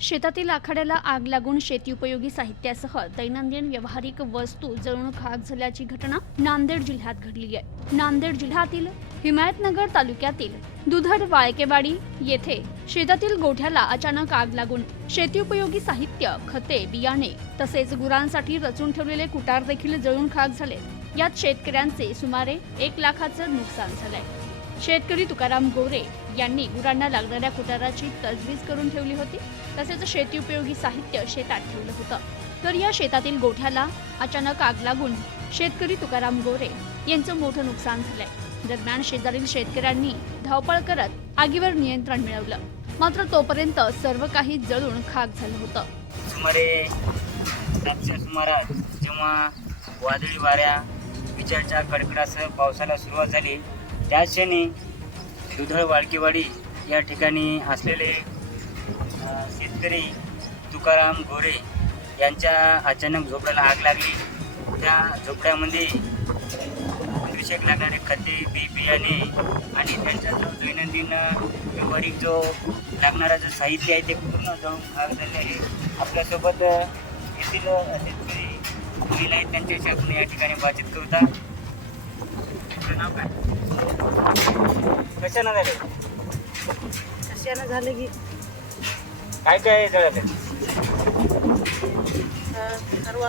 शेतातील आखाड्याला आग लागून शेती उपयोगी साहित्यासह दैनंदिन व्यावहारिक वस्तू जळून खाक झाल्याची घटना नांदेड जिल्ह्यात घडली आहे. नांदेड जिल्ह्यातील हिमायतनगर तालुक्यातील दुधड वाळकेवाडी येथे शेतातील गोठ्याला अचानक आग लागून शेती उपयोगी साहित्य खते बियाणे तसेच गुरांसाठी रचून ठेवलेले कुटार देखील जळून खाक झाले. यात शेतकऱ्यांचे सुमारे एक लाखाचं नुकसान झालंय. शेतकरी तुकाराम गोरे यांनी गुरांना लागणाऱ्या कुटाराची तजवीज करून ठेवली होती. तसेच शेती उपयोगी साहित्य शेतात ठेवलं होतं. तर या शेतातील गोठ्याला अचानक आग लागून शेतकरी तुकाराम गोरे यांचं मोठं नुकसान झालंय. दरम्यान शेजारील शेतकऱ्यांनी धावपळ करत आगीवर नियंत्रण मिळवलं. मात्र तोपर्यंत सर्व काही जळून खाक झालं होतं. सुमारे सातच्या सुमारास जेव्हा वादळी वाऱ्या विजाच्या कडकडासह पावसाला सुरुवात झाली त्या क्षणी दुधळ वाळकेवाडी या ठिकाणी असलेले शेतकरी तुकाराम गोरे यांच्या अचानक झोपड्याला आग लागली. त्या झोपड्यामध्ये कृषक लागणारे खते बी बियाणे आणि त्यांचा जो दैनंदिन व्यवहारिक जो लागणारा जो साहित्य आहे ते पूर्ण जाऊन आग झाले आहे. आपल्यासोबत येथील शेतकरी महिला आहेत त्यांच्याशी आपण या ठिकाणी बातचीत करूता कशानं झाले? कशानं झालं की? काय काय जळत सर्व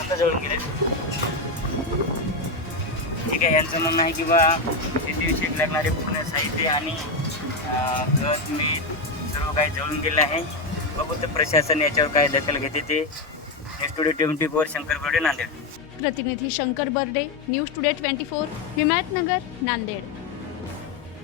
आता जळून गेले. ठीक आहे यांचं म्हणणं आहे की बा शेतीविषयक लागणारे पूर्ण साहित्य आणि खत मीठ सर्व काही जळून गेलं आहे. बघू तर प्रशासन याच्यावर काय दखल घेते ते. Studio twenty four Shankar Barde Nanded. प्रतिनिधी Shankar Barde news today twenty four Himayatnagar Nanded.